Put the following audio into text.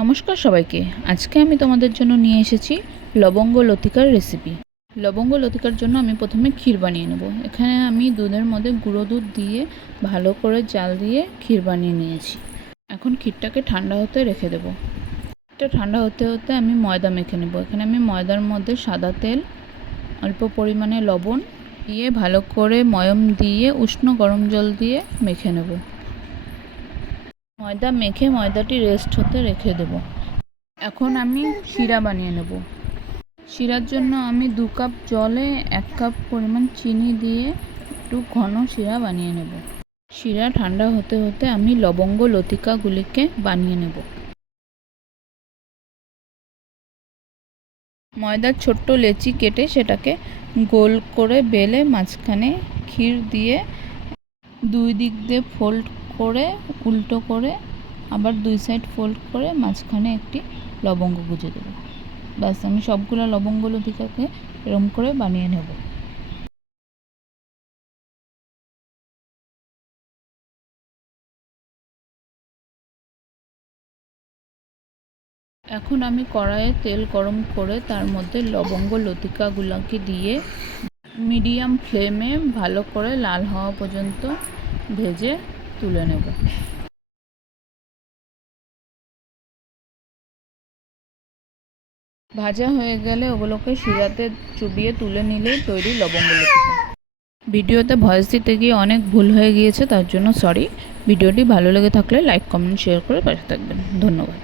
নমস্কার সবাইকে। আজকে আমি তোমাদের জন্য নিয়ে এসেছি লবঙ্গ লতিকার রেসিপি। লবঙ্গ লতিকার জন্য আমি প্রথমে ক্ষীর বানিয়ে নেব। এখানে আমি দুধের মধ্যে গুঁড়ো দুধ দিয়ে ভালো করে জাল দিয়ে ক্ষীর বানিয়ে নিয়েছি। এখন ক্ষীরটাকে ঠান্ডা হতে রেখে দেব। এটা ঠান্ডা হতে হতে আমি ময়দা মেখে নেব। এখানে আমি ময়দার মধ্যে সাদা তেল, অল্প পরিমাণে লবণ দিয়ে ভালো করে ময়ম দিয়ে উষ্ণ গরম জল দিয়ে মেখে নেব। ময়দা মেখে ময়দাটি রেস্ট হতে রেখে দেব। এখন আমি শিরা বানিয়ে নেব। শিরার জন্য আমি 2 কাপ জলে 1 কাপ পরিমাণ চিনি দিয়ে একটু ঘন শিরা বানিয়ে নেব। শিরা ঠান্ডা হতে হতে আমি লবঙ্গ লতিকাগুলিকে বানিয়ে নেব। ময়দার ছোট্ট লেচি কেটে সেটাকে গোল করে বেলে মাঝখানে ক্ষীর দিয়ে 2 দিক দিয়ে ফোল্ড করে উল্টো করে আবার 2 সাইড ফোল্ড করে মাঝখানে একটি লবঙ্গ গুঁজে দেব। ব্যাস, আমি সবগুলো লবঙ্গ লতিকাকে এরম করে বানিয়ে নেব। এখন আমি কড়াইয়ে তেল গরম করে তার মধ্যে লবঙ্গ লতিকাগুলোকে দিয়ে মিডিয়াম ফ্লেমে ভালো করে লাল হওয়া পর্যন্ত ভেজে তুলে নেব। ভাজা হয়ে গেলে ওগুলোকে শিরাতে চুবিয়ে তুলে নিলেই তৈরি লবঙ্গ লতিকা। ভিডিওতে ভয়েস দিতে গিয়ে অনেক ভুল হয়ে গিয়েছে, তার জন্য সরি। ভিডিওটি ভালো লেগে থাকলে লাইক, কমেন্ট, শেয়ার করে পাশে থাকবেন। ধন্যবাদ।